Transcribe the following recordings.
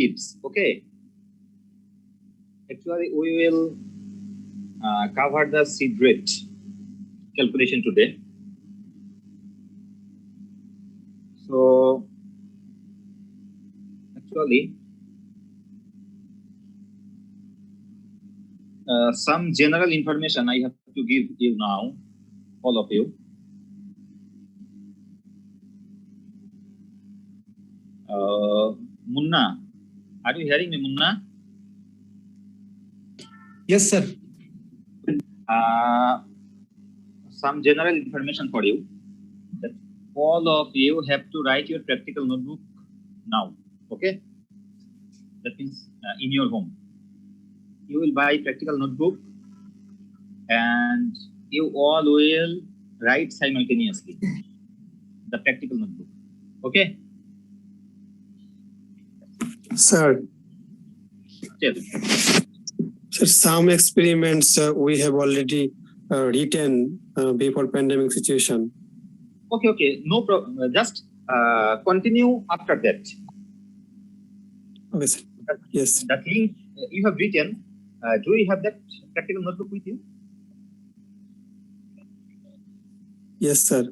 tips. Okay. Actually, we will cover the seed rate calculation today. So, actually, some general information I have to give you now, all of you. Munna, are you hearing me, Munna? Yes, sir. Some general information for you, that all of you have to write your practical notebook now. Okay, that means in your home you will buy practical notebook and you all will write simultaneously the practical notebook. Okay, Sir. Tell. Sir, some experiments we have already written before pandemic situation. Okay, no problem. Just continue after that. Okay, sir. Yes. The thing you have written, do you have that practical notebook with you? Yes, sir.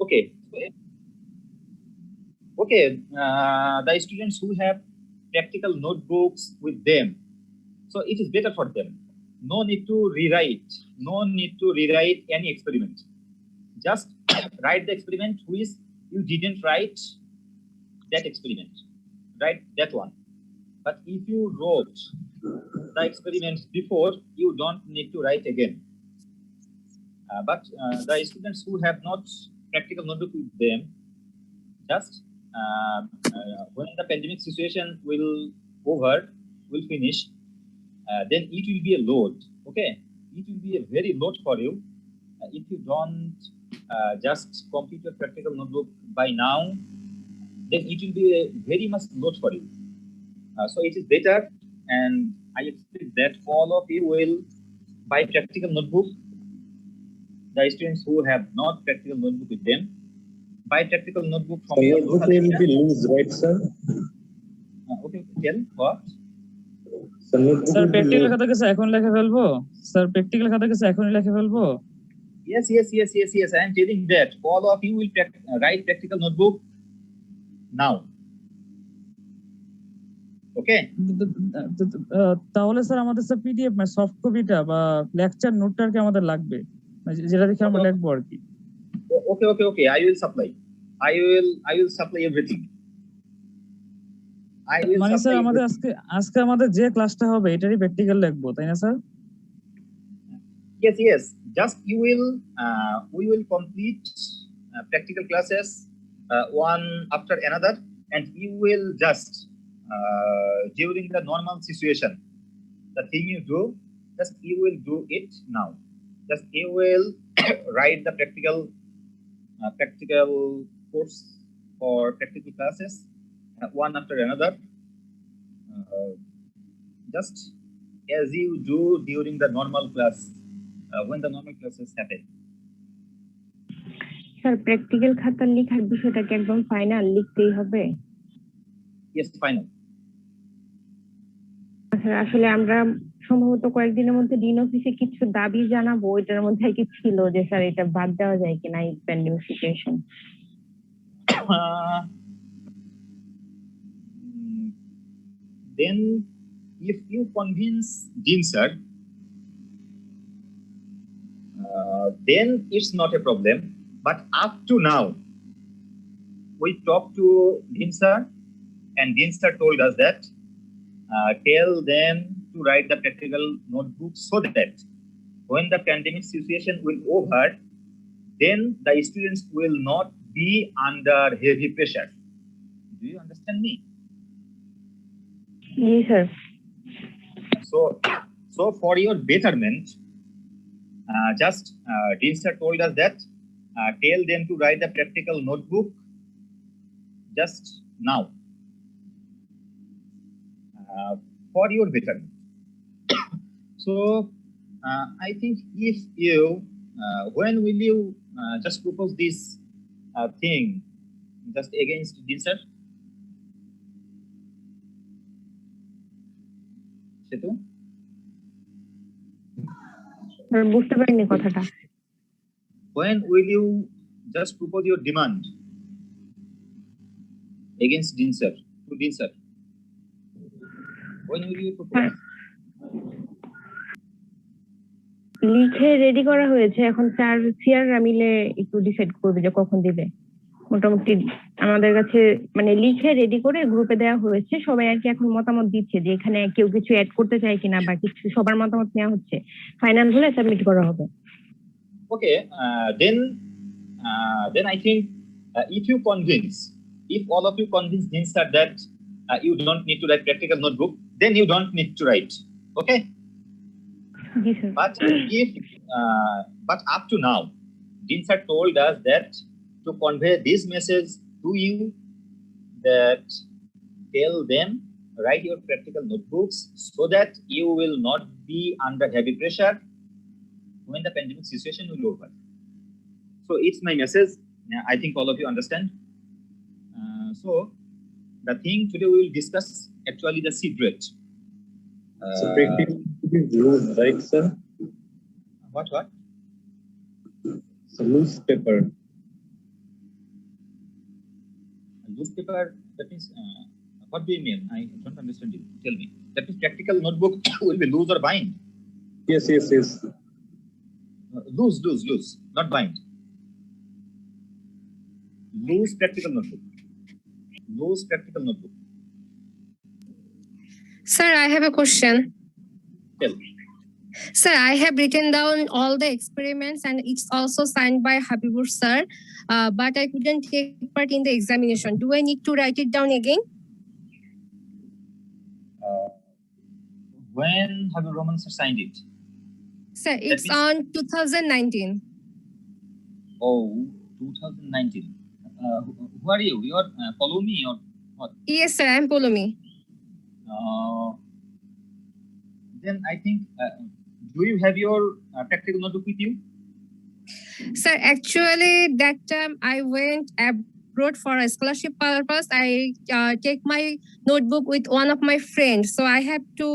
Okay. The students who have practical notebooks with them, so it is better for them. No need to rewrite. No need to rewrite any experiment. Just write the experiment which you didn't write that experiment. Write that one. But if you wrote the experiments before, you don't need to write again. But the students who have not practical notebook with them, just when the pandemic situation will finish, then it will be a load. Okay, it will be a very load for you if you don't just complete your practical notebook by now. Then it will be a very much load for you. So it is better, and I expect that all of you will buy practical notebook. The students who have not practical notebook with them, buy practical notebook from your local will be loose, right, sir? Okay, tell what? Sir, practical খাতা কাছে এখন লেখা ফেলবো? Sir, practical খাতা কাছে এখন লেখা ফেলবো? Yes. I am telling that all of you will write practical notebook now. Okay. তাহলে স্যার আমাদের স্যার পিডিএফ মানে সফট কপিটা বা লেকচার নোটটা কি আমাদের লাগবে, যেটা দেখে আমরা লিখবো আর কি? Okay. I will supply everything. মানে স্যার আমাদের আজকে আমাদের যে ক্লাসটা হবে এটারই প্র্যাকটিক্যাল লিখবো, তাই না sir? Yes. Just we will complete practical classes one after another, and you will just during the normal situation, the thing you do, just you will do it now. Just you will write the practical course or practical classes one after another, just as you do during the normal class, when the normal classes happen. Sir, practical খাতার লেখার বিষয়টা কি একদম final লিখতেই হবে? Yes, final. আসলে আমরা সম্ভবত কয়েকদিনের মধ্যে ডিন অফিসে কিছু দাবি জানাবো, এটার মধ্যে কি ছিল যে স্যার এটা বাদ দেওয়া যায় কিনা এই pandemic situation? Then if you convince Dean sir, then it's not a problem. But up to now, we talked to Dean sir, and Dean sir told us that tell them to write the practical notebook so that when the pandemic situation will over, then the students will not be under heavy pressure. Do you understand me? Yes, sir. So for your betterment, just Dean sir told us that tell them to write the practical notebook just now. For your betterment. So I think if you when will you just propose this thing just against Dean sir? সেতু? Sir বুঝতে পারিনি কথাটা। When will you just propose your demand against DINSER to DINSER? When will you propose? লিখে ready করা হয়েছে, এখন sir সিআররা মিলে একটু ডিসাইড করবে যে কখন দিবে। মোটামুটি আমাদের কাছে মানে লিখে রেডি করে গ্রুপে দেওয়া হয়েছে, সবাই আর কি এখন মতামত দিচ্ছে যে এখানে কেউ কিছু অ্যাড করতে চায় কিনা বা কিছু, সবার মতামত নেওয়া হচ্ছে, ফাইনাল হলে সাবমিট করা হবে। Okay, then I think if you convince, if all of you convince DINSER that you don't need to write practical notebook, then you don't need to write. Okay. G sir. But up to now, DINSER told us that to convey this message to you, that tell them write your practical notebooks so that you will not be under heavy pressure when the pandemic situation will over. So it's my message. I think all of you understand. So the thing today we will discuss actually the seed rate. So practical is loose, right, sir? What? So loose paper. Loose paper, that means, what do you mean? I don't understand you. Tell me. That means practical notebook will be loose or bind? Yes. Loose, not bind. Loose practical notebook. Sir, I have a question. Tell. Sir, I have written down all the experiments and it's also signed by Hafiz sir, but I couldn't take part in the examination. Do I need to write it down again? When have you Roman signed it? Sir, it's on 2019. Oh, 2019. Who are you? You are follow me or what? Yes, sir, I'm Polomi. Then I think, do you have your practical notebook with you? Sir, actually, that time I went abroad for a scholarship purpose. I take my notebook with one of my friends. So I have to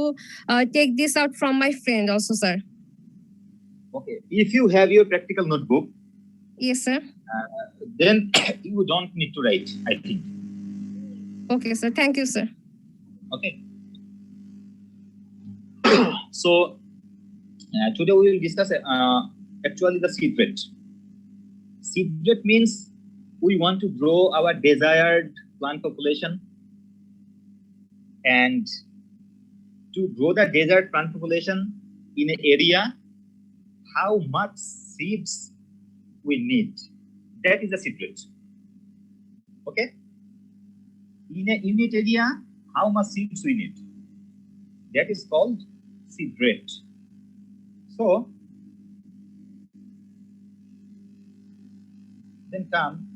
take this out from my friend also, sir. Okay. If you have your practical notebook, Yes, sir. then you don't need to write, I think. Okay, sir. Thank you, sir. Okay. So today we will discuss actually the seed rate. Seed rate means we want to grow our desired plant population, and to grow the desired plant population in an area, how much seeds we need. That is the seed rate. Okay. In a unit area, how much seeds we need. That is called seed rate. So then come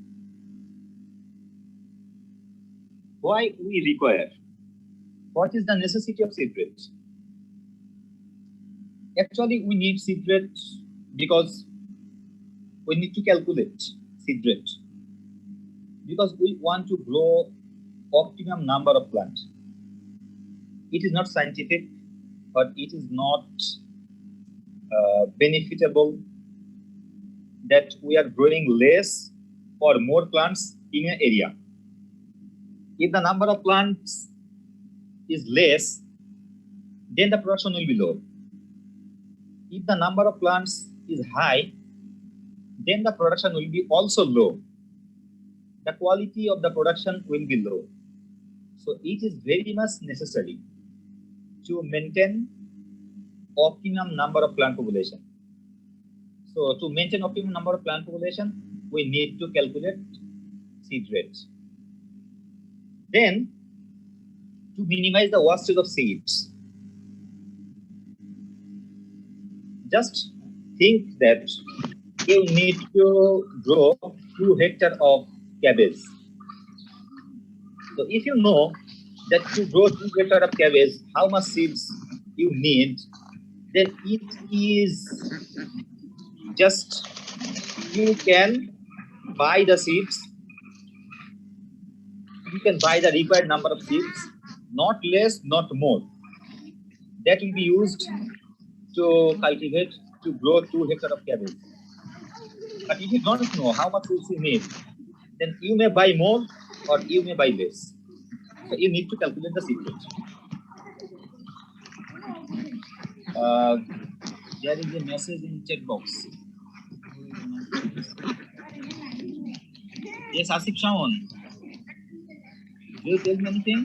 why we require. What is the necessity of seed rate? Actually, we need seed rate because we need to calculate seed rate, because we want to grow optimum number of plants. It is not scientific, but it is not benefitable that we are growing less or more plants in an area. If the number of plants is less, then the production will be low. If the number of plants is high, then the production will be also low. The quality of the production will be low. So it is very much necessary to maintain optimum number of plant population. So to maintain optimum number of plant population, we need to calculate seed rate. Then to minimize the wastage of seeds, just think that you need to grow 2 hectares of cabbage. So if you know that to grow 2 hectares of cabbage, how much seeds you need, then it is just, you can buy the seeds, you can buy the required number of seeds, not less, not more. that will be used to cultivate, to grow 2 hectares of cabbage. But if you don't know how much seeds you need, then you may buy more or you may buy less. So you need to calculate the seed rate. There is a message in chat box. Yes, Asif Shawan. Do you tell me anything?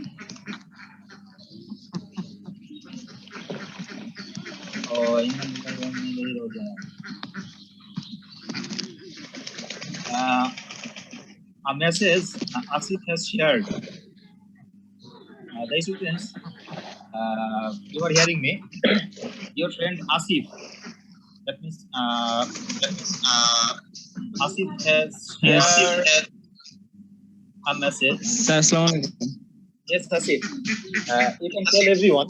Oh, a message Asif has shared. The students, you are hearing me. Your friend Asif. That means Asif has shared a message. Sir, Assalamualaikum. Yes, Asif. You can tell everyone.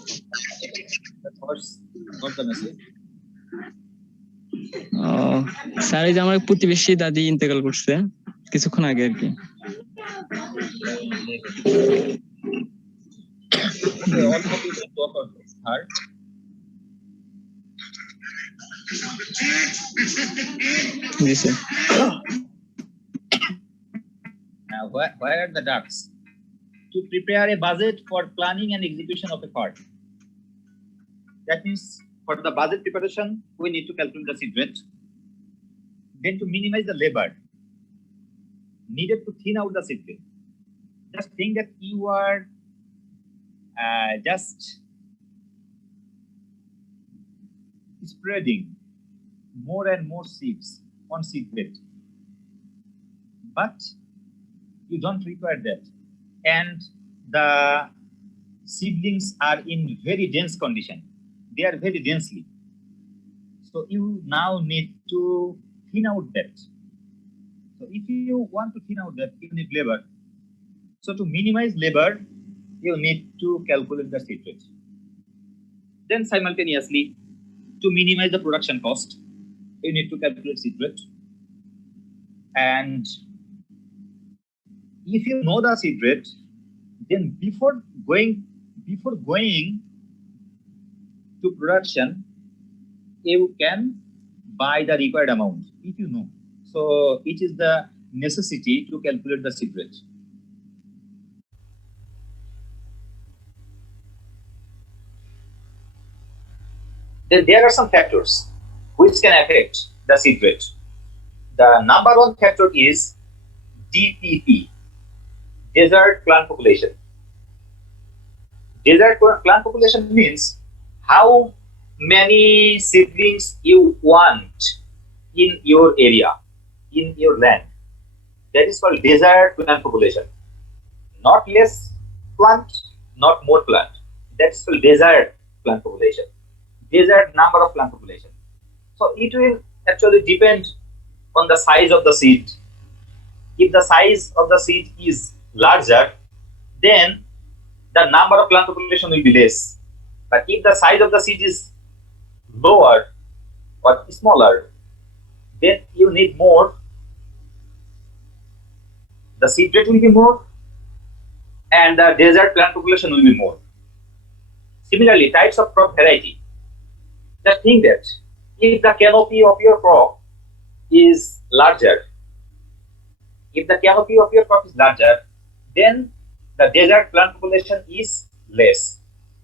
That's what's the message. Sir এই যে আমার প্রতিবেশী দাদি ইন্তেকাল করছে কিছুক্ষণ আগে আর কি। All copies of talk on her. Yes, sir. Where are the ducks? To prepare a budget for planning and execution of a HORT. That means for the budget preparation, we need to calculate the seed rate. Then to minimize the labor needed to thin out the seed rate. Just think that you are just spreading more and more seeds on seed bed, but you don't require that, and the seedlings are in very dense condition. They are very densely, so you now need to thin out that. So if you want to thin out that, you need labor. So to minimize labor, you need to calculate the seed rate. Then simultaneously, to minimize the production cost, you need to calculate seed rate. And if you know the seed rate, then before going to production, you can buy the required amount if you know. So it is the necessity to calculate the seed rate. Then there are some factors which can affect the seed rate. The number one factor is DPP, desert plant population. Desert plant population means how many seedlings you want in your area, in your land. That is called desert plant population. Not less plant, not more plant. That's called desert plant population. Desert number of plant population. So it will actually depend on the size of the seed. If the size of the seed is larger, then the number of plant population will be less. But if the size of the seed is lower or smaller, then you need more. The seed rate will be more, and the desert plant population will be more. Similarly, types of crop variety. Just think that if the canopy of your crop is larger, then the desert plant population is less.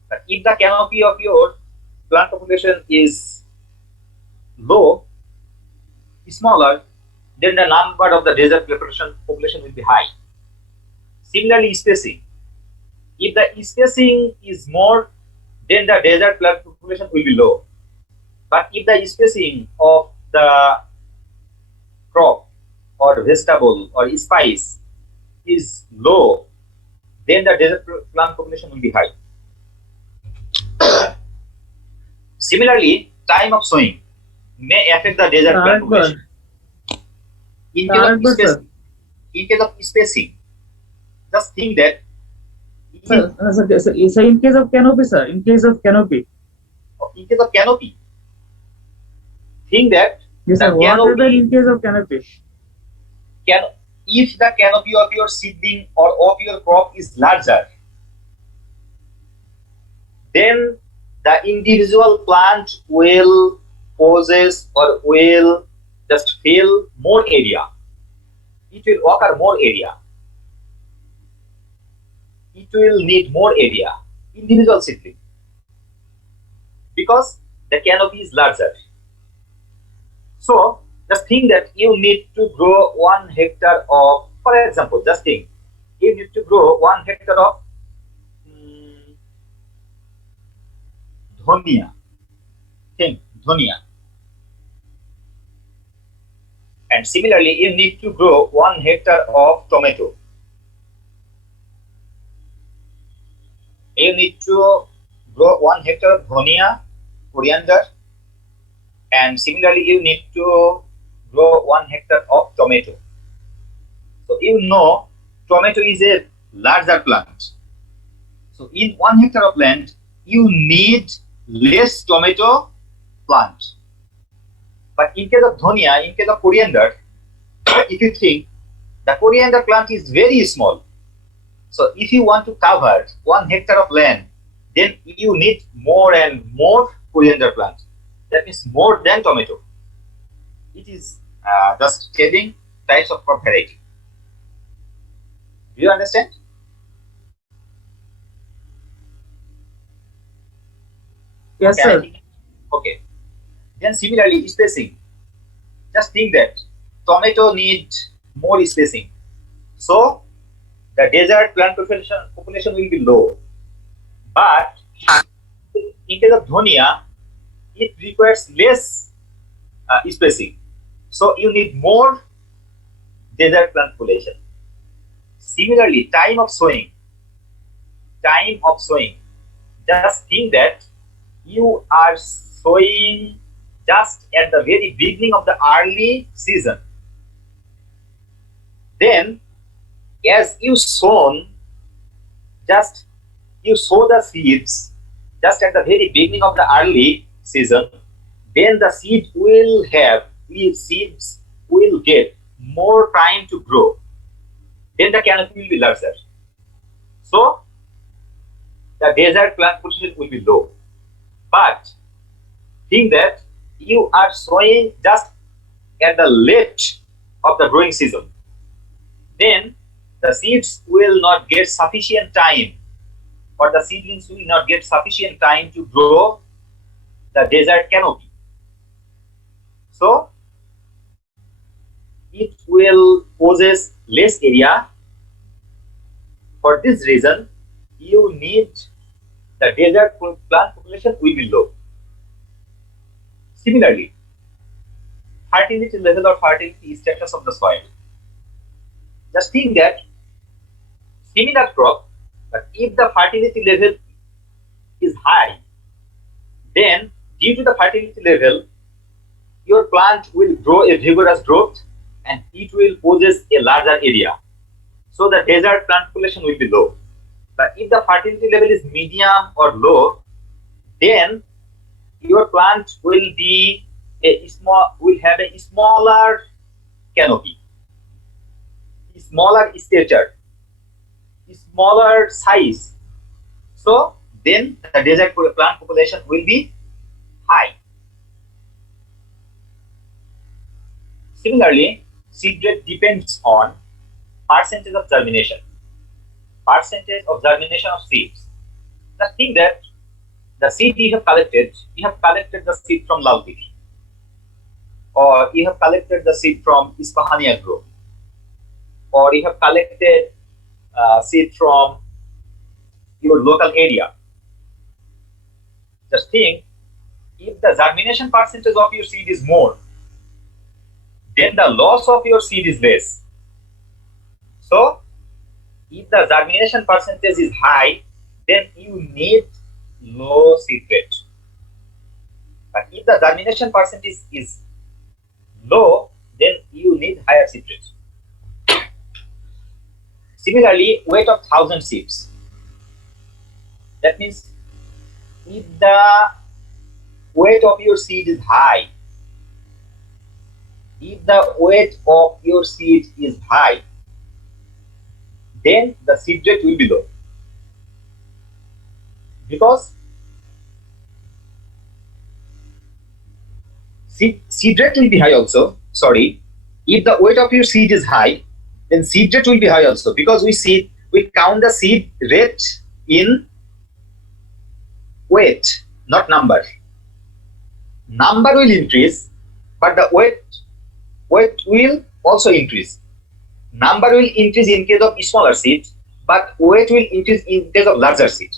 But if the canopy of your plant population is low, smaller, then the number of the desert population will be high. Similarly, spacing. If the spacing is more, then the desert plant population will be low. But if the spacing of the crop or vegetable or spice is low, then the desert plant population will be high. Similarly, time of sowing may affect the desert plant population. In case of spacing, just think that. Sir, in case of canopy, sir, in case of canopy, think that. Yes, sir. What about in case of canopy? If the canopy of your seedling or of your crop is larger, then the individual plant will possess or will just fill more area. It will occur more area. It will need more area, individual seedling, because the canopy is larger. So just think that you need to grow 1 hectare of, for example, just think, you need to grow 1 hectare of dhania. Think dhania. And similarly, you need to grow 1 hectare of tomato. You need to grow 1 hectare of dhania, coriander, and similarly you need to grow 1 hectare of tomato. So you know tomato is a larger plant. So in 1 hectare of land, you need less tomato plant. But in case of dhania, in case of coriander, if you think the coriander plant is very small. So if you want to cover 1 hectare of land, then you need more and more coriander plant. That means more than tomato. It is just telling types of crop variety. Do you understand? Yes, Okay, sir. Okay. Then similarly, spacing. Just think that tomato need more spacing. So the desert plant population will be low. But in case of dhania, it requires less spacing. So you need more desert plant population. Similarly, time of sowing. Just think that you are sowing just at the very beginning of the early season. Then, as you sow the seeds just at the very beginning of the early season, then the seeds will get more time to grow. Then the canopy will be larger. So the desert plant population will be low. But think that you are sowing just at the late of the growing season. Then the seeds will not get sufficient time, or the seedlings will not get sufficient time to grow the desert canopy. So it will possess less area. For this reason, you need the desert plant population will be low. Similarly, fertility level or fertility status of the soil. Just think that similar crop, but if the fertility level is high, then due to the fertility level, your plant will grow a vigorous growth and it will possess a larger area. So the desert plant population will be low. But if the fertility level is medium or low, then your plant will have a smaller canopy, smaller stature, smaller size. So then the desert plant population will be high. Similarly, seed rate depends on percentage of germination. Percentage of germination of seeds. Just think that the seed you have collected the seed from Laltir, or you have collected the seed from Ispahani Agro, or you have collected seed from your local area. Just think, if the germination percentage of your seed is more, then the loss of your seed is less. So if the germination percentage is high, then you need low seed rate. But if the germination percentage is low, then you need higher seed rate. Similarly, weight of 1,000 seeds. That means if the weight of your seed is high, then the seed rate will be low. Because seed rate will be high also. Sorry, if the weight of your seed is high, then seed rate will be high also, because we count the seed rate in weight, not number. Number will increase, but the weight will also increase. Number will increase in case of smaller seed, but weight will increase in case of larger seed.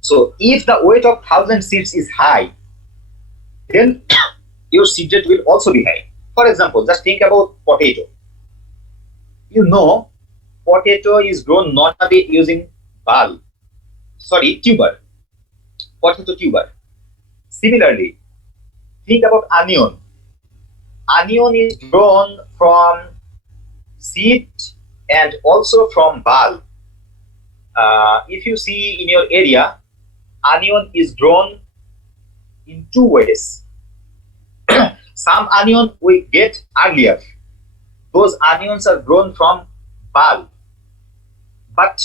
So if the weight of 1,000 seeds is high, then your seed rate will also be high. For example, just think about potato. You know, potato is grown normally using tuber, potato tuber. Similarly, think about onion. Onion is grown from seed and also from bulb. If you see in your area, onion is grown in two ways. Some onion we get earlier. Those onions are grown from bulb. But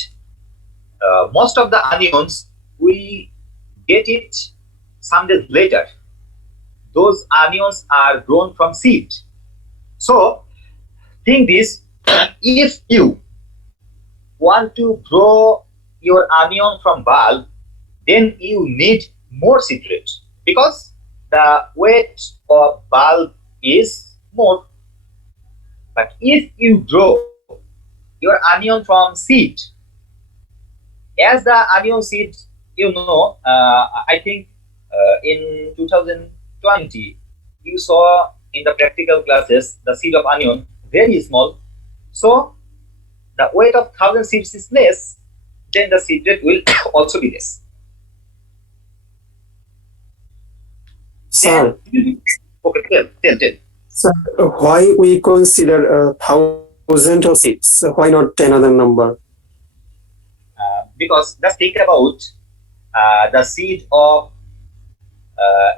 most of the onions, we get it some days later. Those onions are grown from seed. So, think this, if you want to grow your onion from bulb, then you need more seed rate, because the weight of bulb is more. But if you grow your onion from seed, as the onion seed, you know, I think in 2020, you saw in the practical classes the seed of onion very small. So the weight of 1,000 seeds is less, then the seed rate will also be less. Sir, Okay, tell. sir, why we consider 1,000 of seeds? Why not another number? Because just think about the seed of,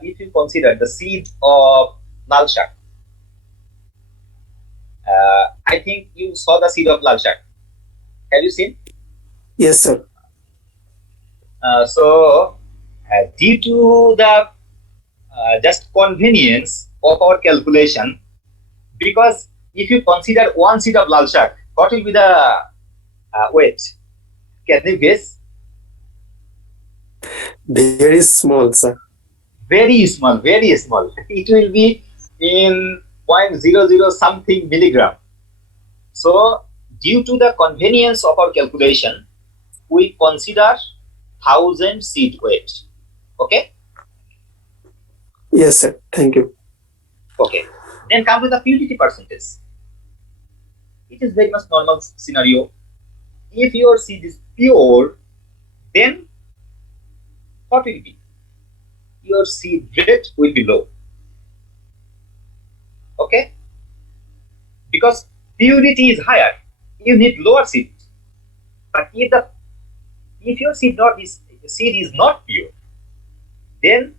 if you consider the seed of lal shak. I think you saw the seed of lal shak. Have you seen? Yes, sir. So, due to the just convenience of our calculation, because if you consider one seed of lal shak, what will be the weight? Can you guess? Very small, sir. Very small, very small. It will be in 0.00 something milligram. So, due to the convenience of our calculation, we consider 1,000 seed weight. Okay? Yes, sir. Thank you. Okay. Then come to the purity percentage. It is very much normal scenario. If your seed is pure, then what will be? Your seed rate will be low. Okay? Because purity is higher, you need lower seed. But if your seed is not pure, then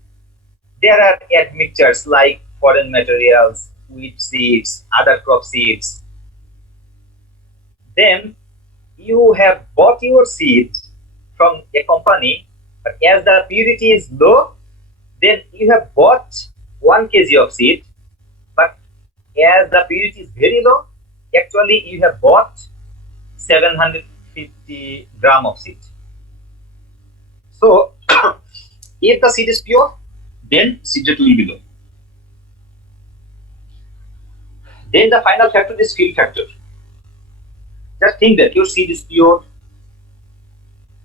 there are admixtures like foreign materials, wheat seeds, other crop seeds. Then you have bought your seed from a company, but as the purity is low, then you have bought 1 kg of seed, but as the purity is very low, actually you have bought 750 gram of seed. So, if the seed is pure, then seed rate will be low. Then the final factor is field factor. Just think that your seed is pure,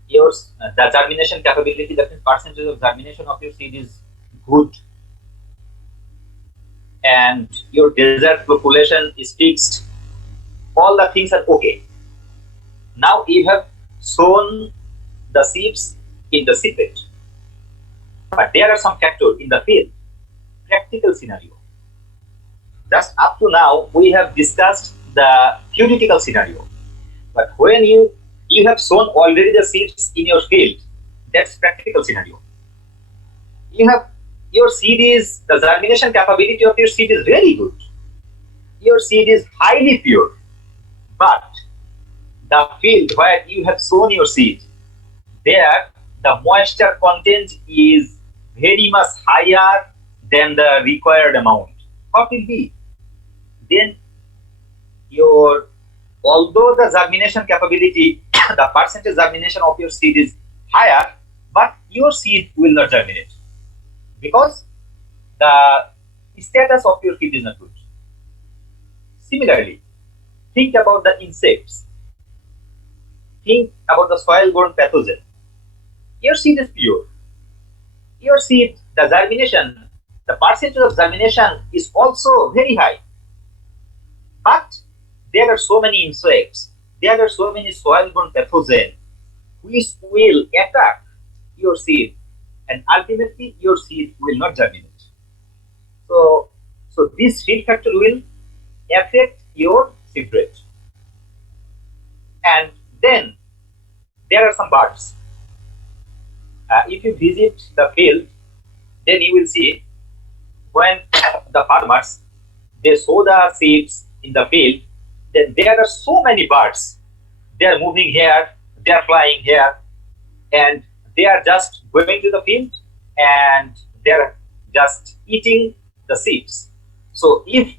the germination capability, that means percentage of germination of your seed is good, and your desert population is fixed. All the things are okay. Now you have sown the seeds in the seedbed, but there are some factors in the field, practical scenario. Just up to now, we have discussed the theoretical scenario. But when you have sown already the seeds in your field, that's practical scenario. Your seed is, the germination capability of your seed is very good. Your seed is highly pure. But the field where you have sown your seed, there the moisture content is very much higher than the required amount. what will be? Then although the germination capability, the percentage germination of your seed is higher, but your seed will not germinate because the status of your seed is not good. Similarly, think about the insects. Think about the soil-borne pathogen. Your seed is pure. Your seed, the germination, the percentage of germination is also very high. But there are so many insects, there are so many soil-borne pathogens which will attack your seed, and ultimately your seed will not germinate. So this field factor will affect your seed rate. And then there are some birds. If you visit the field, then you will see when the farmers they sow the seeds in the field, then there are so many birds. They are moving here, they are flying here, and they are just going to the field and they are just eating the seeds. So if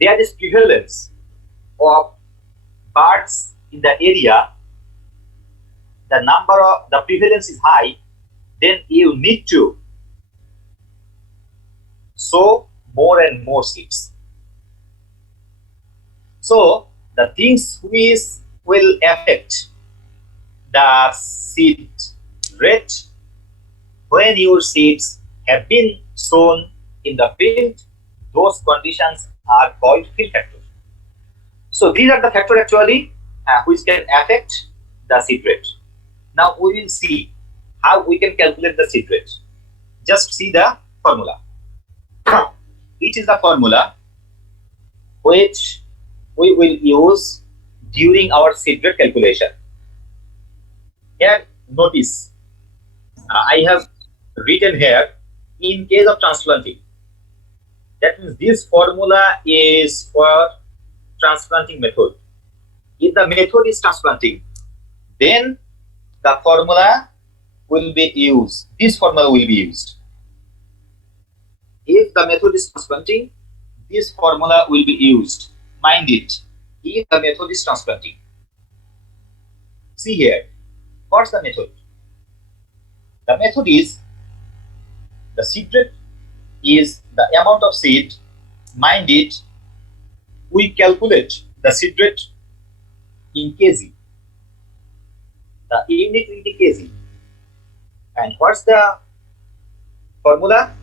there is prevalence of birds in the area, the prevalence is high, then you need to sow more and more seeds. So the things which will affect the seed rate when your seeds have been sown in the field, those conditions are called field factors. So these are the factors actually which can affect the seed rate. Now we will see how we can calculate the seed rate. Just see the formula. It is the formula which we will use during our seed rate calculation. Here, notice I have written here in case of transplanting. That means this formula is for transplanting method. If the method is transplanting, then the formula will be used. This formula will be used. If the method is transplanting, this formula will be used. Mind it, if the method is transplanting. See here, what's the method? The method is the seed rate is the amount of seed. Mind it, we calculate the seed rate in kg. The unit will be kg. And what's the formula?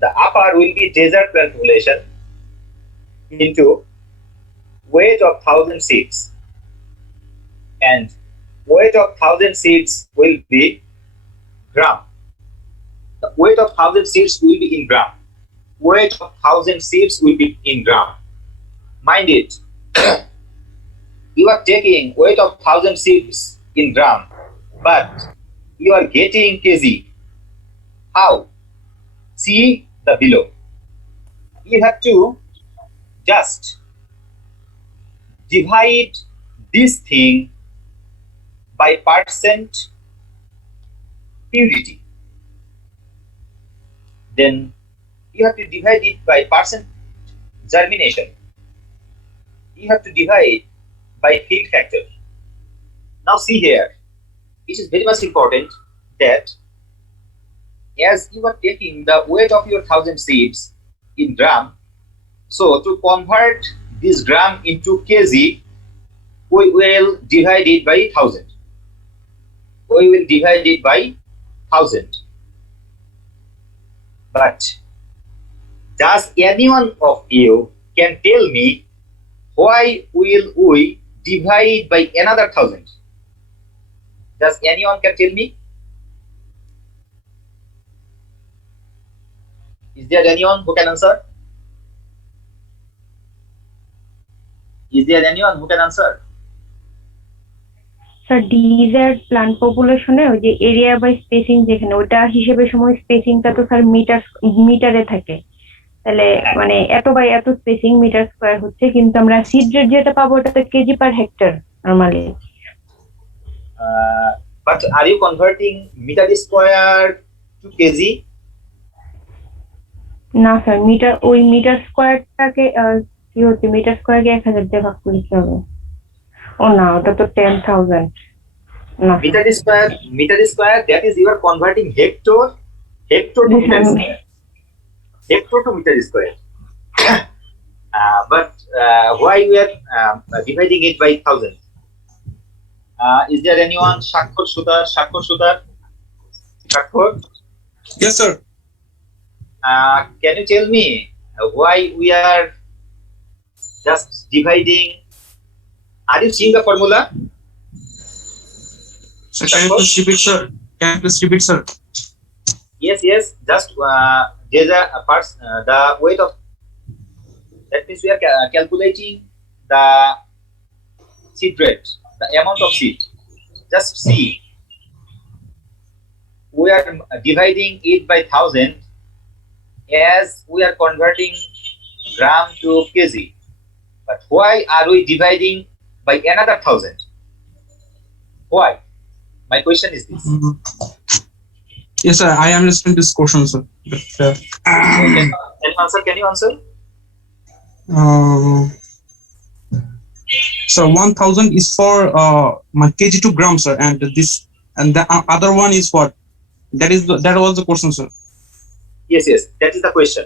The upper will be desert plant population into weight of 1000 seeds, and weight of 1000 seeds will be gram. The weight of 1000 seeds will be in gram. Weight of 1000 seeds will be in gram. Mind it, you are taking weight of 1000 seeds in gram, but you are getting kg. How? See the below. You have to just divide this thing by percent purity. Then you have to divide it by percent germination. You have to divide by field factor. Now see here, it is very much important that as you are taking the weight of your 1000 seeds in gram, so to convert this gram into kg, we will divide it by 1000. We will divide it by 1000. But does anyone of you can tell me why will we divide by another 1000? Does anyone can tell me? Is there anyone who can answer? Is there anyone who can answer? Sir desert plant পপুলেশনে ওই যে area by spacing যেখানে ওটা হিসেবে সময় স্পেসিংটা তো sir মিটারে থাকে, তাহলে মানে এত বাই এত স্পেসিং মিটার স্কয়ার হচ্ছে, কিন্তু আমরা সিড রেট যেটা পাবো ওটা তো KG per hectare normally. But are you converting meter square to kg? না স্যার ওই মিটার স্কয়ারটাকে কি হচ্ছে মিটার স্কয়ারকে 1000 দিয়ে ভাগ করলে কি হবে? ও না ওটা তো 10,000 না meter square, that is you are converting hector to meter square. Hector to meter square. But why we are dividing it by 1000? Is there anyone Shakhar Sudar? Yes, sir. Can you tell me why we are just dividing? Are you seeing the formula? Sir, can you please repeat, sir? Yes. Just there's a part, the weight of. That means we are calculating the seed rate, the amount of seed. Just see. We are dividing it by 1000 as we are converting gram to kg. But why are we dividing by another 1000? Why? My question is this. Yes, sir. I understand this question, sir. But, Can you answer? So 1000 is for kg to gram, sir, and the other one is what? That was the question, sir. Yes. That is the question.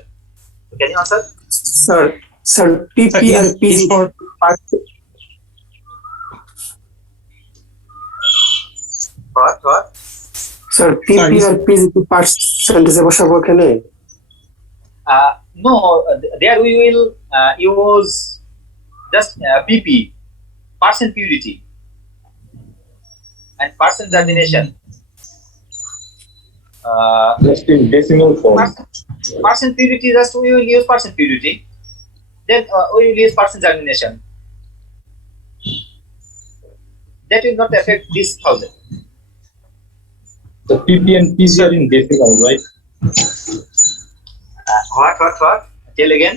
Can you answer? Sir, PP and PG is for What? Sir, PP and PG percentage বসাবো এখানে? No, there we will use just PP, percent purity, and percent germination. Just in decimal form. Percent purity, just we will use percent purity. Then we will use percent germination. That will not affect this 1000. The PP and PG are in decimal, right? What? Tell again.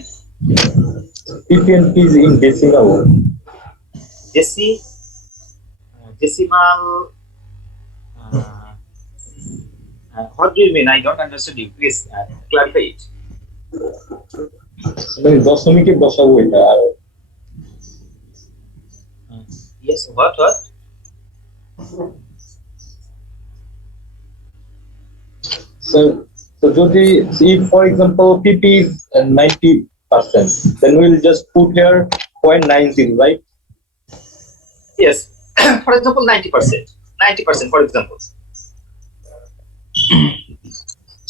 PP and PG in decimal. Decimal. What do you mean? I don't understand you. Please clarify it. মানে দশমিকে বসাবো এটা আর Yes. What? So যদি if for example PP is 90%, then we'll just put here 0.90, right? Yes. For example, 90%. 90%, for example.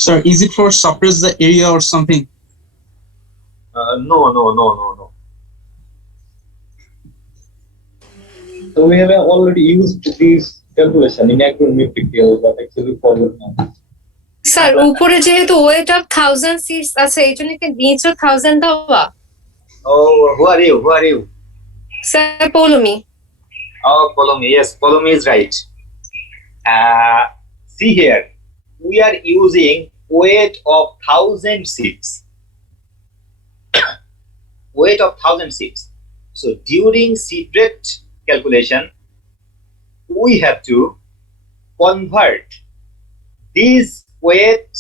Sir, is it for suppress the area or something? No. So we have already used this calculation in agrometric table, but actually forward now. Sir উপরে যেহেতু weight of 1000 seats আছে এই জন্য কি নিচে 1000 দেওয়া? Oh, who are you? Sir Poulomi. Oh, Polomi. Yes, Polomi is right. See here, we are using weight of 1000 seeds. Weight of 1000 seeds. So during seed rate calculation, we have to convert this weight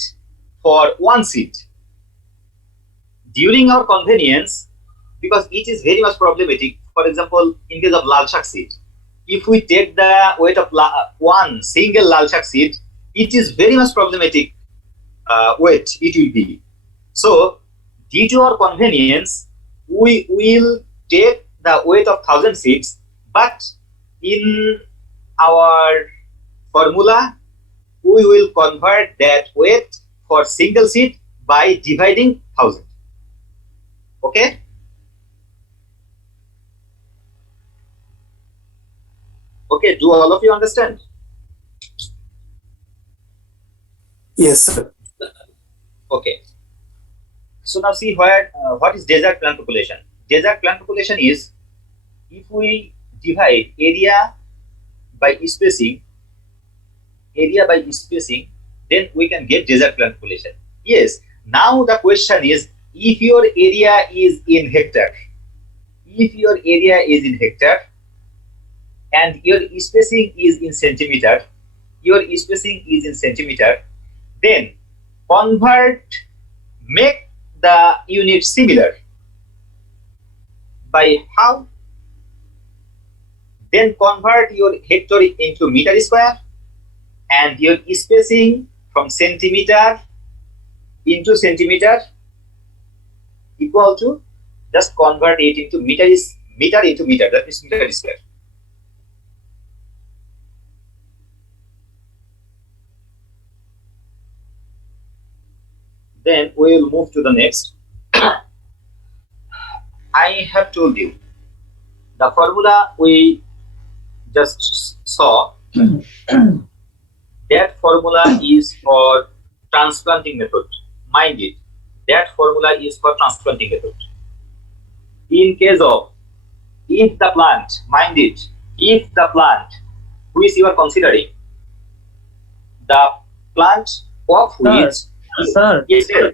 for one seed. During our convenience, because it is very much problematic. For example, in case of lal shak seed, if we take the weight of one single lal shak seed, it is very much problematic weight it will be. So, due to our convenience, we will take the weight of 1000 seeds, but in our formula, we will convert that weight for single seed by dividing 1000. Okay? Okay, do all of you understand? Yes, sir. Okay. So now see what is desert plant population. Desert plant population is if we divide area by spacing, then we can get desert plant population. Yes. Now the question is, if your area is in hectare, and your spacing is in centimeter, then make the unit similar. By how? Then convert your hectare into meter square and your spacing from centimeter into centimeter equal to, just convert it into meter into meter, that is meter square. Then we will move to the next. I have told you the formula we just saw. That formula is for transplanting method. Mind it, that formula is for transplanting method. In case of, if the plant, mind it, if the plant which you are considering, the plant of which, Sir, yes, tell.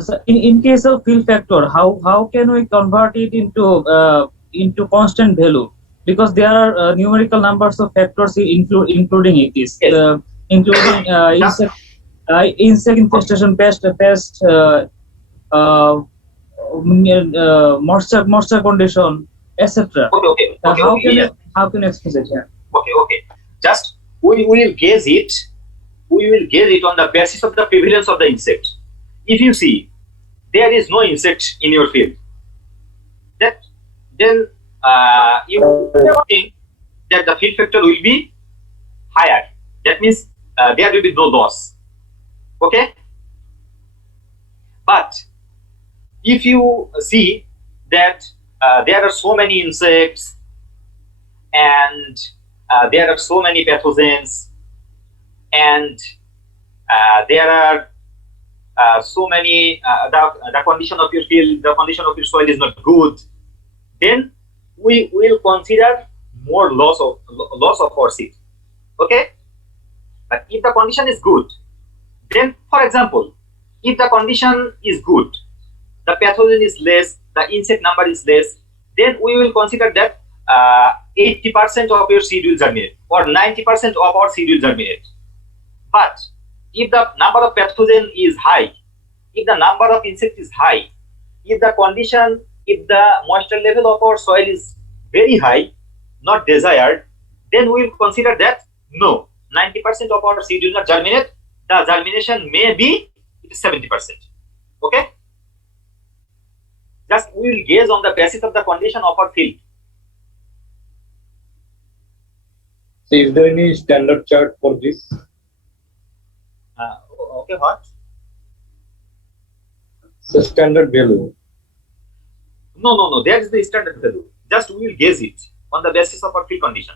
sir, in case of fill factor, how can we convert it into constant value? Because there are numerical numbers of factors including it is Yes. including insect infestation, pest, moisture condition, etc. Okay. Yes. How can you express it here? Okay. Just we will gauge it. We will gauge it on the basis of the prevalence of the insect. If you see there is no insect in your field, then you think that the field factor will be higher. That means there will be no loss. Okay. But if you see that there are so many insects and there are so many pathogens and there are so many the condition of your field, the condition of your soil is not good, then we will consider more loss of our seed. Okay. But if the condition is good, then for example, if the condition is good, the pathogen is less, the insect number is less, then we will consider that 80% of your seed will germinate or 90% of our seed will germinate. But if the number of pathogen is high, if the number of insect is high, if the condition, if the moisture level of our soil is very high, not desired, then we will consider that no, 90% of our seed will not germinate. The germination may be 70%. Okay. Just we will gauge on the basis of the condition of our field. So is there any standard chart for this? Okay, what? So standard value. No. That is the standard value. Just we will gauge it on the basis of our field condition.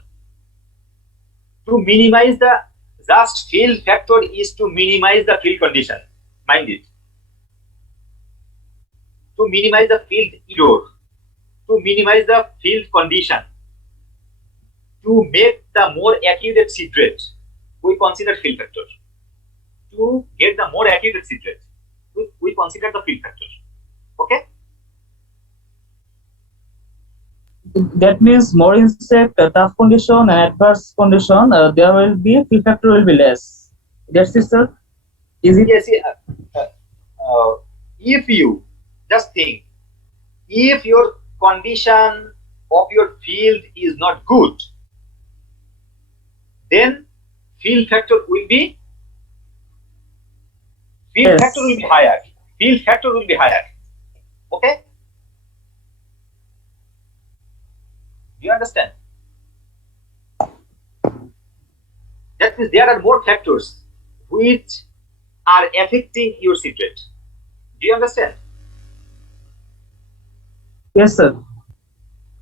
To minimize the just field factor is to minimize the field condition. Mind it. To minimize the field error, to minimize the field condition, to make the more accurate seed rate, we consider field factor. To get the more accurate seed rate, we consider the field factor. Okay. That means more insect, tough condition, and adverse condition. There will be field factor will be less. That's it, sir. Is it? Yes. If you just think, if your condition of your field is not good, then field factor will be factor will be higher. Field factor will be higher. Okay. Do you understand? That means there are more factors which are affecting your seed rate. Do you understand? Yes, sir.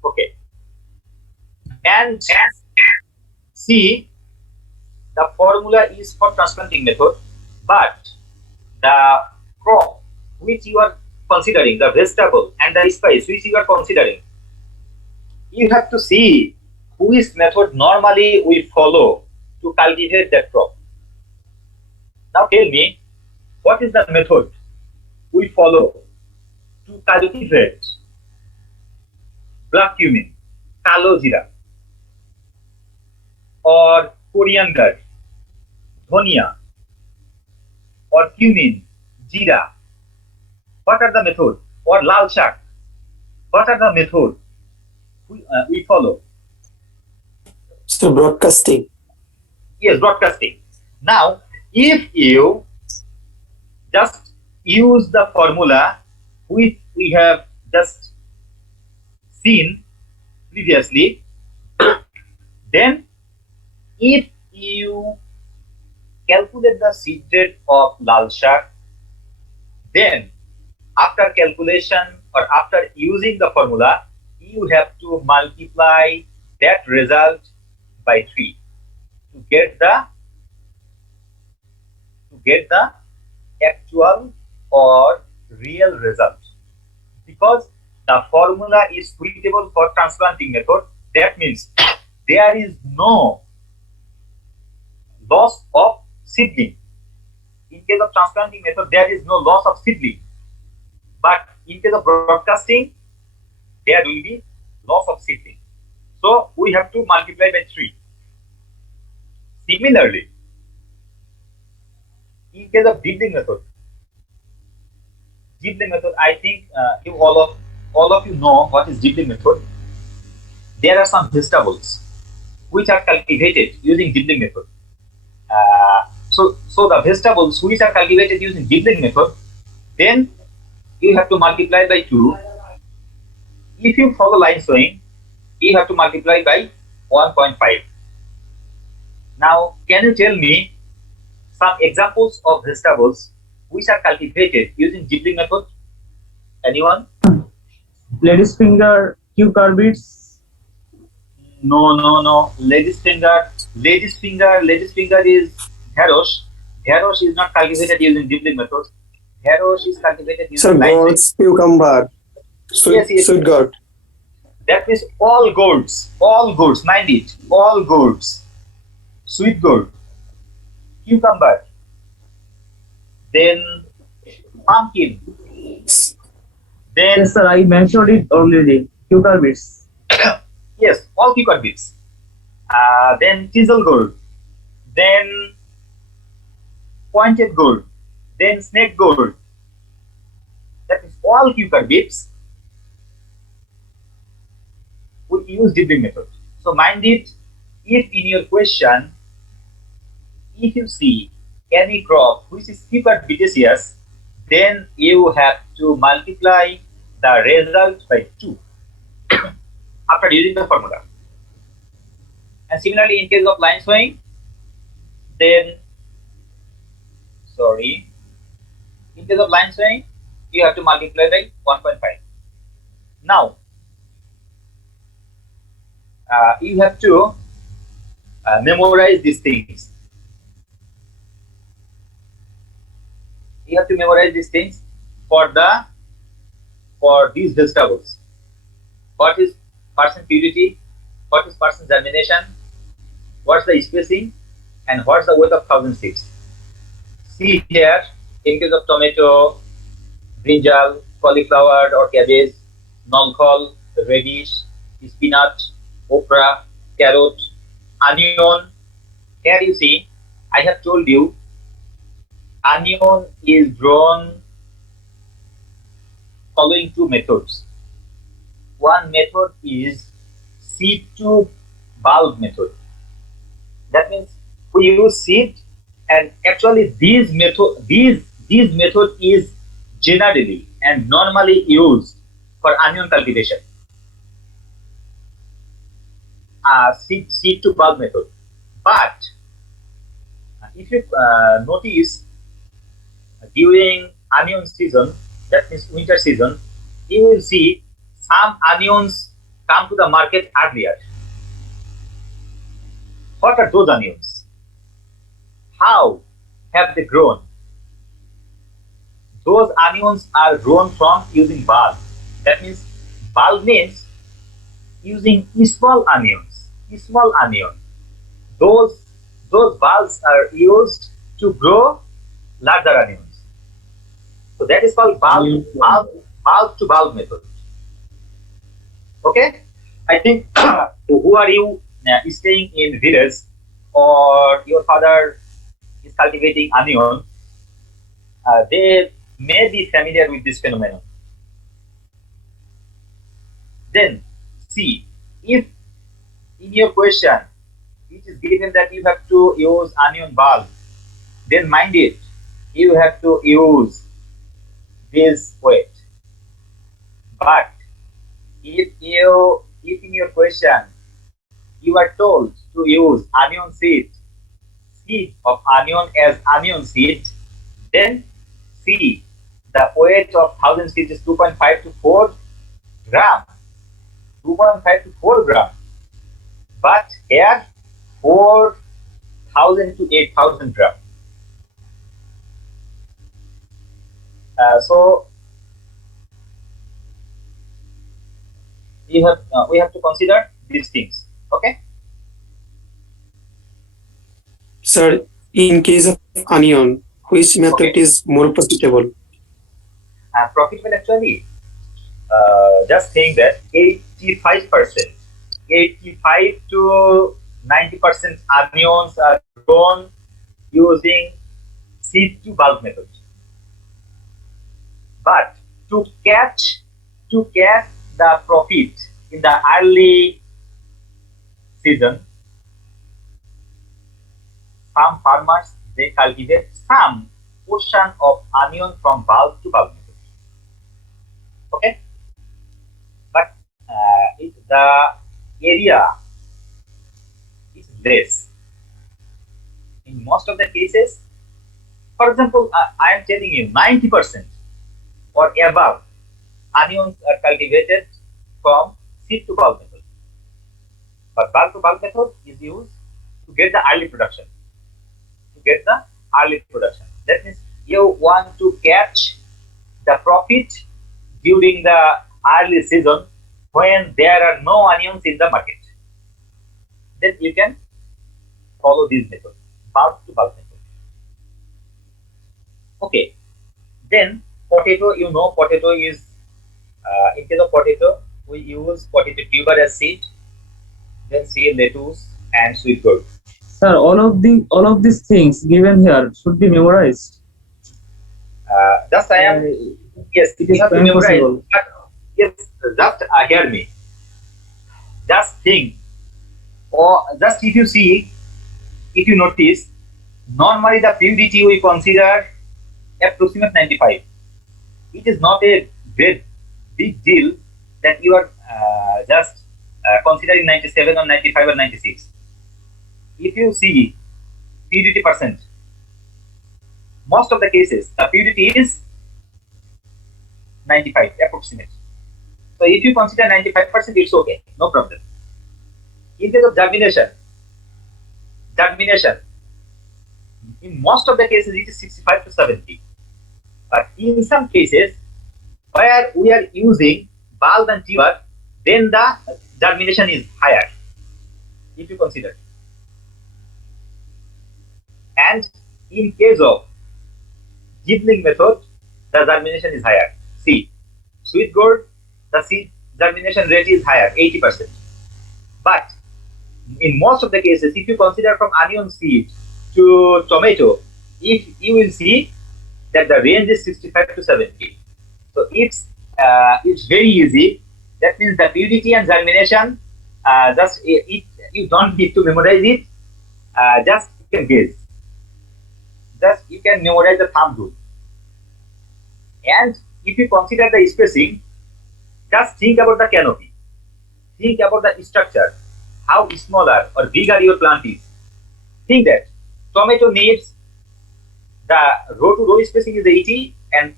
Okay. And see, the formula is for transplanting method, but the crop which you are considering, the vegetable and the spice which you are considering, you have to see which method normally we follow to cultivate that crop. Now tell me, what is the method we follow to cultivate black cumin, kalo zira, or coriander, dhania, or cumin, jeera, What are the method? Or lal shak? What are the method we follow? So broadcasting. Yes, broadcasting. Now, if you just use the formula which we have just seen previously, then if you calculate the seed rate of lal shak, then after calculation or after using the formula, you have to multiply that result by 3 to get the actual or real result. Because the formula is suitable for transplanting method, that means there is no loss of seedling. In case of transplanting method, there is no loss of seedling. But in case of broadcasting, there will be loss of seedling. So we have to multiply by 3. Similarly, in case of diddling method, I think you all of you know what is diddling method. There are some vegetables which are cultivated using diddling method. So the vegetables which are cultivated using diddling method, then you have to multiply by 2. If you follow line sowing, you have to multiply by 1.5. Now, can you tell me some examples of vegetables which are cultivated using diddling method? Anyone? Ladies finger, cucurbits. No. Ladies finger is dhairosh. Dhairosh is not cultivated using diddling method. Dhairosh is cultivated So using line gourds, cucumber, sweet gourd. That means all gourds, mind it, all gourds, sweet gourd, cucumber, then pumpkin, then Yes, sir, I mentioned it already. Cucurbits. yes, all cucurbits, then chisel gourd, then pointed gourd, then snake gourd. That is all cucurbits. We use diddling method. So mind it, if in your question, if you see any crop which is cucurbitaceous, then you have to multiply the result by 2 after using the formula. And similarly, in case of line sowing, then in case of line sowing, you have to multiply by 1.5. Now, you have to memorize these things. You have to memorize these things for these vegetables. What is percent purity? What is percent germination? What's the spacing? And what's the weight of 1,000 seeds? See here, in case of tomato, brinjal, cauliflower or cabbage, nongkhal, radish, spinach, okra, carrot, onion. Here you see, I have told you, onion is grown following 2 methods. One method is seed to bulb method. That means we use seed, and actually this method is generally and normally used for onion cultivation. Seed to bulb method. But if you notice, during onion season, that means winter season, you will see some onions come to the market earlier. What are those onions? How have they grown? Those onions are grown from using bulb. That means bulb means using small onions. Small onion. Those bulbs are used to grow larger onions. So that is called bulb to bulb method. Okay, I think who are you staying in village, or your father is cultivating onion? They may be familiar with this phenomenon. Then see, if in your question it is given that you have to use anion bulb, then mind it, you have to use this weight. But if in your question you are told to use onion seed of onion as onion seed, then see, the weight of 1000 seeds is 2.5 to 4 gram. 2.5 to 4 gram. But here 4,000 to 8,000 gram. So we have to consider these things. Okay. Sir, in case of onion, which method is more profitable? Profitable actually. Just saying that 85%, 85 to 90% onions are grown using seed to bulb method. But to catch the profit in the early season, some farmers, they cultivate some portion of onion from bulb to bulb method. Okay, but if the area is less, in most of the cases, for example, I am telling you 90% or above onions are cultivated from seed to bulb method. But bulb to bulb method is used to get the early production. That means you want to catch the profit during the early season when there are no onions in the market. Then you can follow this method, bulb to bulb method. Okay. Then potato, potato is in case of potato, we use potato tuber as seed, then see lettuce and sweet gourd. Sir, all of these things given here should be memorized. Just I am yes, It is you have to memorize. impossible. But yes, just hear me. Just think, or just if you notice, normally the purity we consider approximate 95. It is not a great big deal that you are just considering 97 or 95 or 96. If you see purity percent, most of the cases the purity is 95 approximate. So if you consider 95%, it's okay, no problem. In case of germination, in most of the cases it is 65 to 70. But in some cases where we are using bulb and tuber, then the germination is higher, if you consider. And in case of gibling method, the germination is higher. See, sweet gourd, the seed germination rate is higher, 80%. But in most of the cases, if you consider from onion seed to tomato, if you will see that the range is 65 to 70. So it's very easy. That means the purity and germination, you don't need to memorize it. Just you can guess. Just you can memorize the thumb rule. And if you consider the spacing, just think about the canopy. Think about the structure. How smaller or bigger your plant is. Think that tomato needs the row to row spacing is 80 and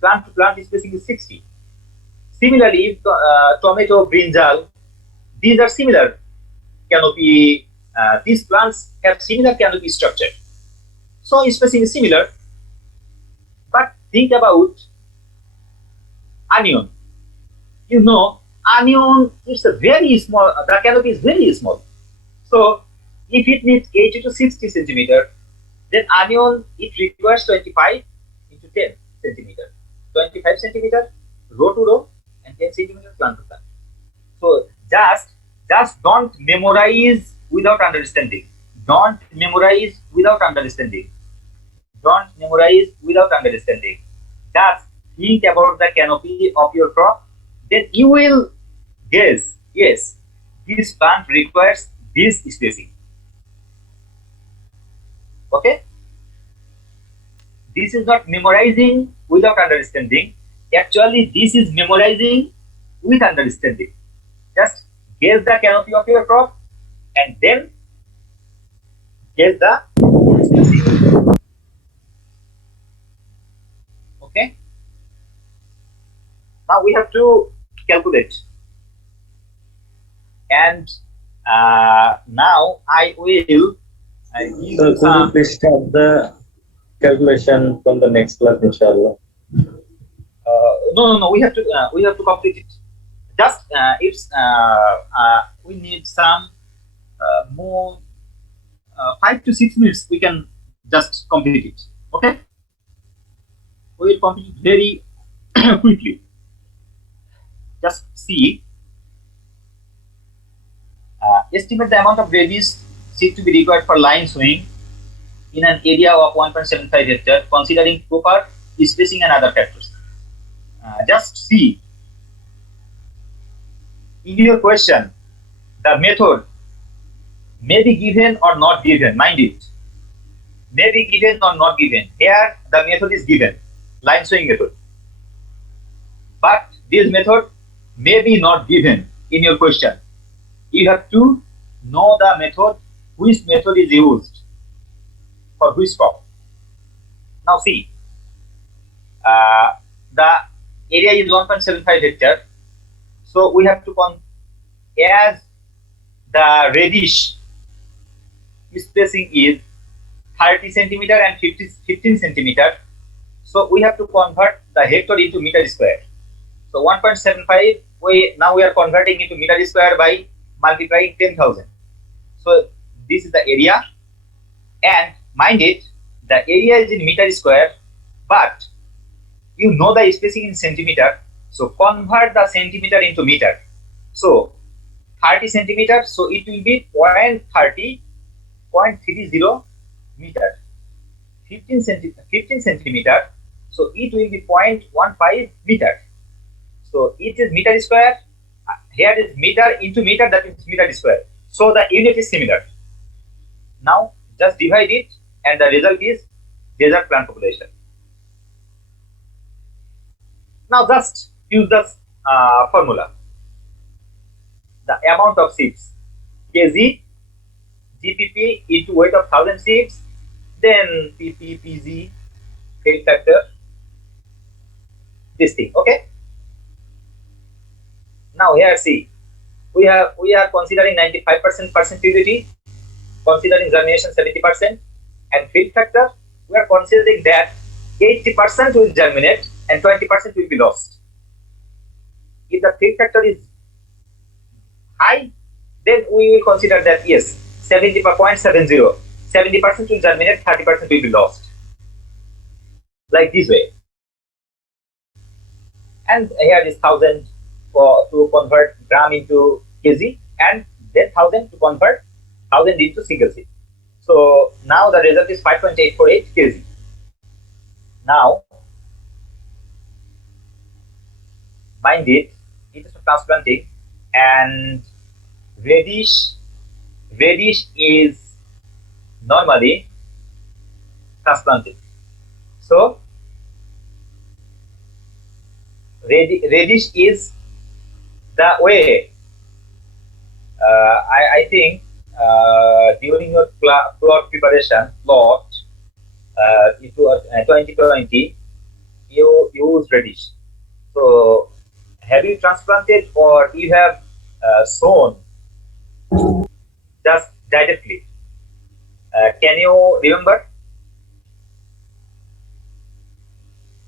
plant to plant spacing is 60. Similarly, if tomato, brinjal, these are similar canopy. These plants have similar canopy structure. So spacing is similar. But think about onion. Onion is a very small, the canopy is very small. So if it needs 80 to 60 centimeter, then onion, it requires 25 into 10 centimeter. 25 centimeter row to row and 10 centimeter plant to plant. So just don't memorize without understanding. Don't memorize without understanding. Don't memorize without understanding. Just think about the canopy of your crop. Then you will guess, yes, this plant requires this spacing. Okay? This is not memorizing without understanding. Actually, this is memorizing with understanding. Just guess the canopy of your crop and then guess the spacing. Okay? Now we have to calculate. And now I will give So you could you some. please start the calculation from the next class, inshallah? No. We have to complete it. Just if we need some more 5 to 6 minutes, we can just complete it. Okay? We will complete it very quickly. Just see. Estimate the amount of radius seed to be required for line sowing in an area of 1.75 hectare, considering proper spacing and other factors. Just see. In your question, the method may be given or not given. Mind it. May be given or not given. Here, the method is given. Line sowing method. But this method may be not given in your question. You have to know the method, which method is used for which crop. Now see, the area is 1.75 hectare. So we have to as the radish spacing is 30 centimeter and 15 centimeter. So we have to convert the hectare into meter square. So 1.75, now we are converting into meter square by multiplying 10,000. So this is the area, and mind it, the area is in meter square, but you know the spacing in centimeter, so convert the centimeter into meter. So 30 centimeter, so it will be 0.30 meter. 15 centimeter, so it will be 0.15 meter. So it is meter square. Here is meter into meter, that is meter square. So the unit is similar. Now just divide it, and the result is desert plant population. Now just use the formula. The amount of seeds, kg, GPP into weight of 1000 seeds, then PPPZ, field factor, this thing. Okay. Now here see, we are considering 95% percentility, considering germination 70%, and field factor we are considering that 80% will germinate and 20% will be lost. If the field factor is high, then we will consider that yes, 70.70, 70% will germinate, 30% will be lost. Like this way. And here is 1000 to convert gram into kg, and then 1000 to convert 1000 into single seed. So now the result is 5.848 kg. Now, mind it, it is for transplanting, and radish is normally transplanted. So radish is the way. I think during your plot preparation into 2020, you use radish. So have you transplanted, or you have sown just directly? Can you remember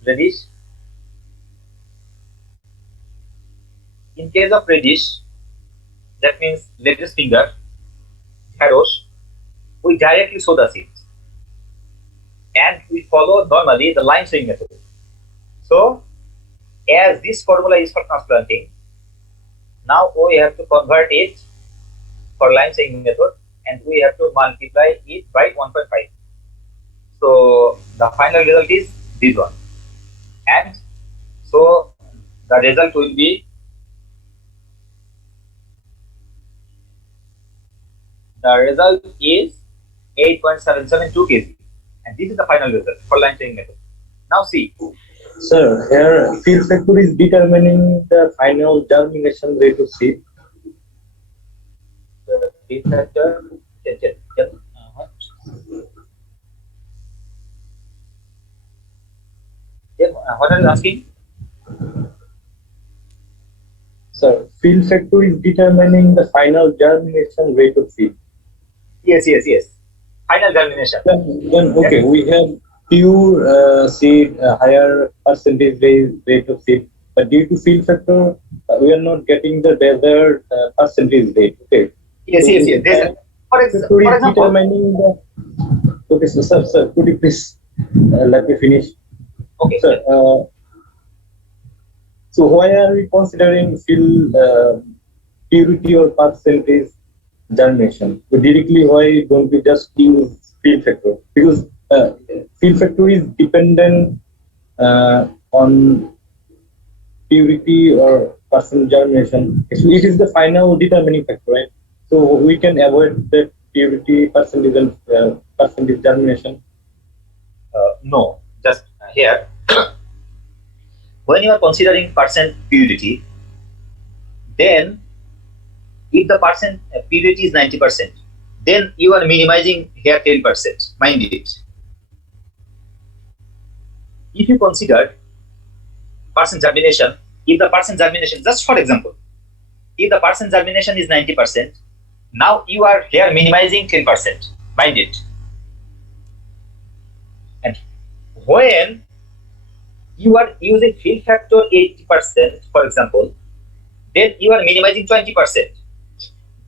radish? In case of radish, that means lettuce finger, carrots, we directly sow the seeds, and we follow normally the line sowing method. So as this formula is for transplanting, now we have to convert it for line sowing method, and we have to multiply it by 1.5. So the final result is this one. And so the result will be the result is 8.772 kg, and this is the final result for line training method. Now see, Sir, here field factor is determining the final germination rate of seed. the field factor. What are you asking? Sir, field factor is determining the final germination rate of seed. Yes. Final germination. Then okay, we have pure seed, higher percentage rate of seed, but due to field factor, we are not getting the desert percentage rate. Okay. Yes. There's for Factor is example, determining the. Okay, so sir, could you please let me finish? okay. Sir, so why are we considering field purity or percentage germination? So directly, why don't we just use field factor? Because field factor is dependent on purity or percent germination. Actually, it is the final determining factor, right? So we can avoid that purity percentage and percentage germination. No, just here. When you are considering percent purity, then if the percent purity is 90%, then you are minimizing here 10%. Mind it. If you consider percent germination, if the percent germination, just for example, if the percent germination is 90%, now you are here minimizing 10%. Mind it. And when you are using field factor 80%, for example, then you are minimizing 20%.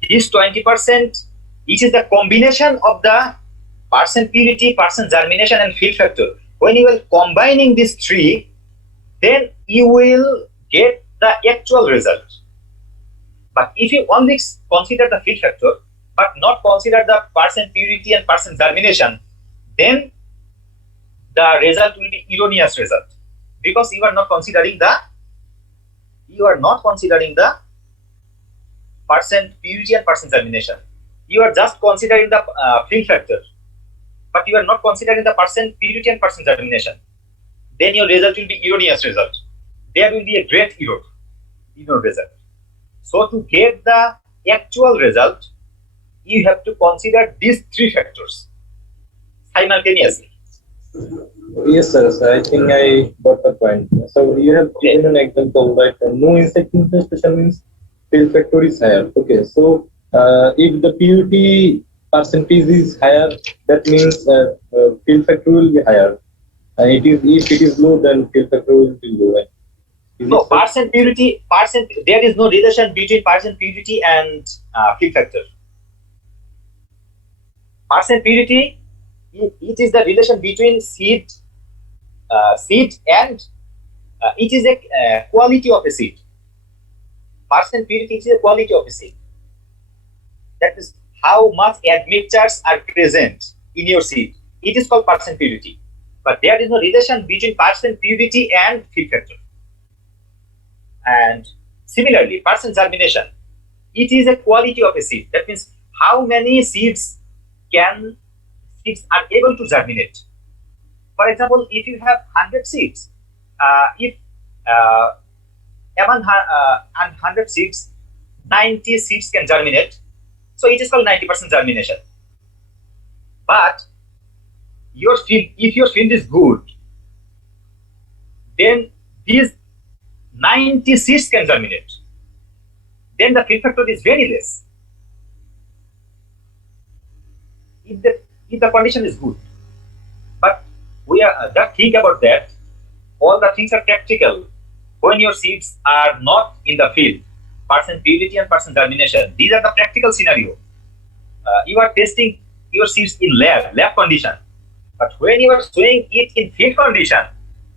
This 20%, which is the combination of the percent purity, percent germination, and field factor. When you are combining these three, then you will get the actual result. But if you only consider the field factor, but not consider the percent purity and percent germination, then the result will be erroneous result, because you are not considering the percent purity and percent germination. You are just considering the field factor, but you are not considering the percent purity and percent germination. Then your result will be erroneous result. There will be a great error in your result. So to get the actual result, you have to consider these three factors simultaneously. Yes, sir. So I think I got the point. So you have given an example that no insect infestation means field factor is higher. Okay, so if the purity percentage is higher, that means field factor will be higher. And if it is low, then field factor will be low. Right? No, percent purity, there is no relation between percent purity and field factor. Percent purity, it is the relation between seed and it is a quality of a seed. Percent purity is a quality of a seed. That is how much admixtures are present in your seed. It is called percent purity. But there is no relation between percent purity and field factor. And similarly, percent germination, it is a quality of a seed. That means how many seeds are able to germinate. For example, if you have 100 seeds, if among 100 seeds, 90 seeds can germinate, so it is called 90% germination. But if your field is good, then these 90 seeds can germinate. Then the field factor is very less. If the condition is good. But we are just think about that. All the things are practical. When your seeds are not in the field, percent purity and percent germination, these are the practical scenario. You are testing your seeds in lab condition. But when you are sowing it in field condition,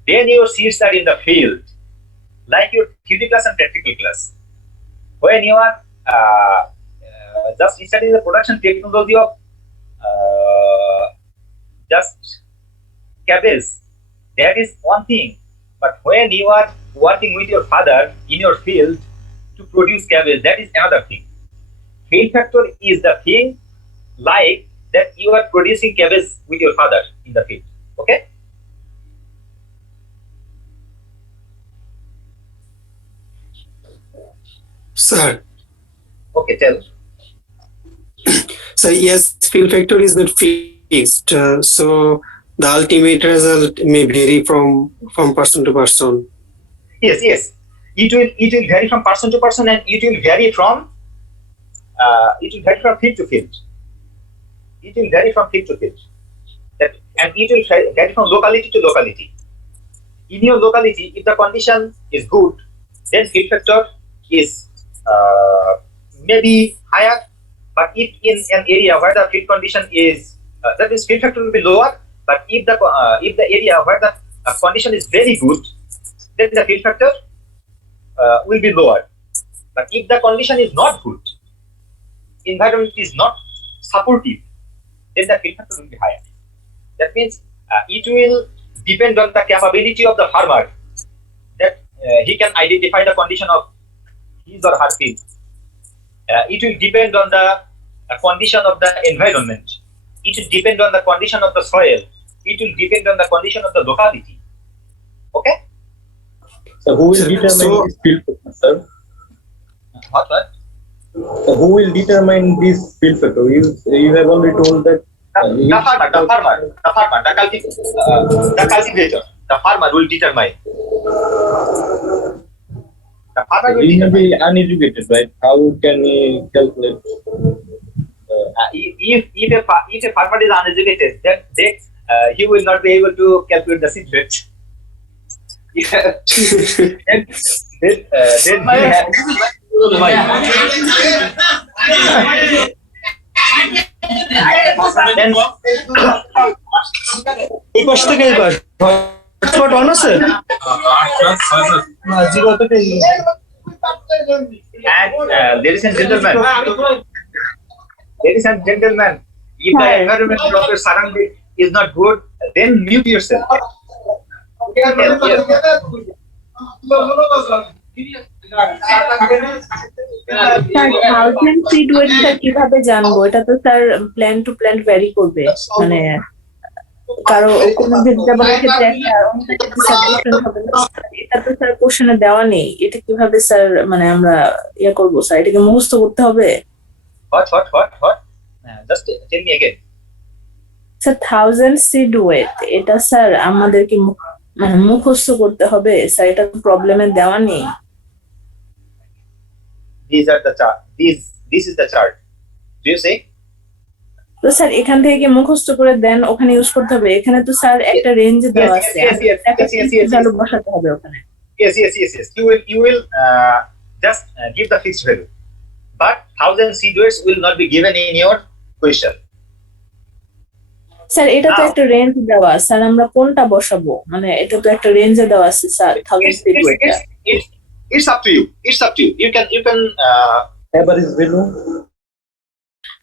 then your seeds are in the field, like your theory class and practical class. When you are just studying the production technology of just cabbage, that is one thing. But when you are working with your father in your field to produce cabbage, that is another thing. Field factor is the thing like that you are producing cabbage with your father in the field. Okay? Sir, Okay, tell. so yes, field factor is not fixed. So the ultimate result may vary from person to person. Yes, yes. It will vary from person to person, and it will vary from field to field. It will vary from field to field. And it will vary from locality to locality. In your locality, if the condition is good, then field factor is maybe higher. But if in an area where the field condition is, that means field factor will be lower. But if the area where the condition is very good, then the field factor will be lower. But if the condition is not good, environment is not supportive, then the field factor will be higher. That means it will depend on the capability of the farmer that he can identify the condition of his or her field. It will depend on the condition of the environment. It will depend on the condition of the soil. It will depend on the condition of the locality. Okay? So who will determine this field factor, sir? What? So who will determine this field factor? You have already told that The farmer, the cultivator, the farmer will determine. The farmer will he may determine. be uneducated, right? How can he calculate? If a farmer is uneducated, then he will not be able to calculate the seed rate. Then he has. Then এই পাশ থেকে এই পাশ hotspot on আছে না zero থেকে and ladies and gentlemen, if the environment of your surrounding is not good, then mute yourself. Yes. Sir thousand seed ওয়েটটা কিভাবে জানবো? এটা তো sir plan to plan vary করবে, মানে কারো কোনো ভেজিটেবলের ক্ষেত্রে একটা অন্য ক্ষেত্রে স্যার ডিফারেন্ট হবে না। এটা তো স্যার কোশ্চেনে দেওয়া নেই, এটা কিভাবে স্যার মানে আমরা ইয়ে করবো স্যার? এটাকে মুখস্থ করতে হবে? What? Just tell me again. Sir thousand seed weight এটা স্যার আমাদেরকে মানে মুখস্থ করতে হবে স্যার? এটা তো প্রবলেমে দেওয়া নেই। These are the chart. This is the chart. Do you see? তো স্যার এখান থেকে কি মুখস্থ করে দেন ওখানে ইউজ করতে হবে? এখানে তো স্যার একটা রেঞ্জ দেওয়া আছে, ভ্যালু বসাতে হবে ওখানে। Yes. You will just give the fixed value, but 1000 seed weights will not be given in your question. Sir এটা তো একটা রেঞ্জ দেওয়া, স্যার আমরা কোনটা বসাবো? মানে এটা তো একটা রেঞ্জে দেওয়া আছে স্যার 1000 সিড ওয়েটটা। It's up to you. You can Average value.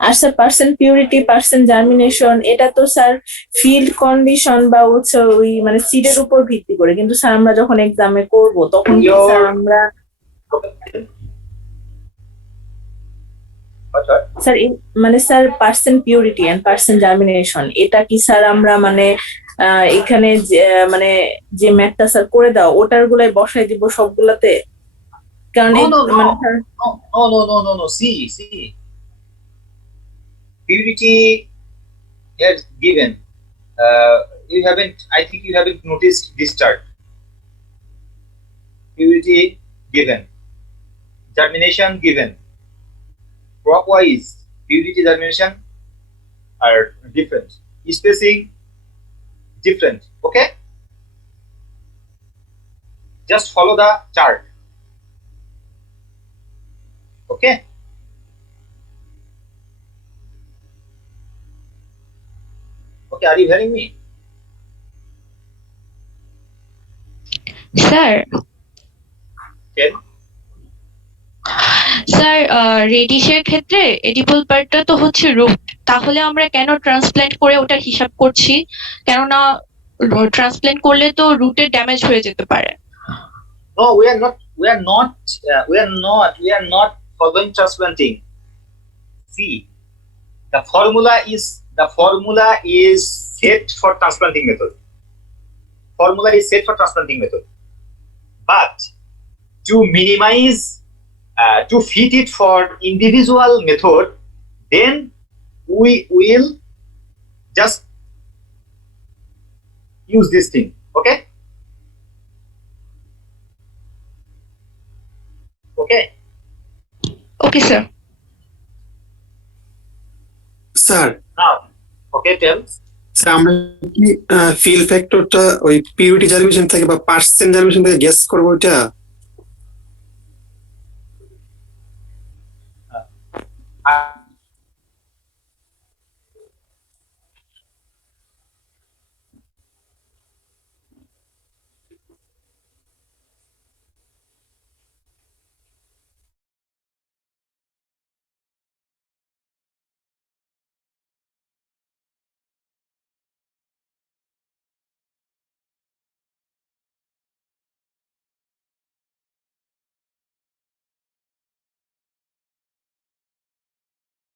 আর sir percent purity, percent germination, এটা তো স্যার ফিল্ড কন্ডিশন বা হচ্ছে ওই মানে সিডের উপর ভিত্তি করে, কিন্তু স্যার আমরা যখন এক্সামে করব তখন কি স্যার আমরা স্যার মানে sir percent purity and percent germination এটা কি স্যার আমরা মানে এখানে মানে যে ম্যাথটা স্যার করে দাও ওটার গুলাই বসাই দিব সবগুলাতে? কারণ no. See. Purity is given. I think you haven't noticed this chart. Purity given. Germination given. Crop wise, purity, germination are different. Spacing different. Okay? Just follow the chart. Okay? Okay, are you hearing me? Sir. Okay. Sir রেডিশের ক্ষেত্রে edible পার্টটা তো হচ্ছে root, তাহলে আমরা কেন transplant করে ওটার হিসাব করছি? কেননা ট্রান্সপ্ল্যান্ট করলে তো রুটের ড্যামেজ হয়ে যেতে পারে। No, we are not following transplanting. See, the formula is set for transplanting method. Formula is set for transplanting method. But to minimize, to fit it for individual method, then we will just use this thing. Okay? Okay. Okay sir. Sir Now, okay, tell. Sir আমরা কি feel ফ্যাক্টরটা ওই purity germination থেকে বা percent germination থেকে guess করবো এটা?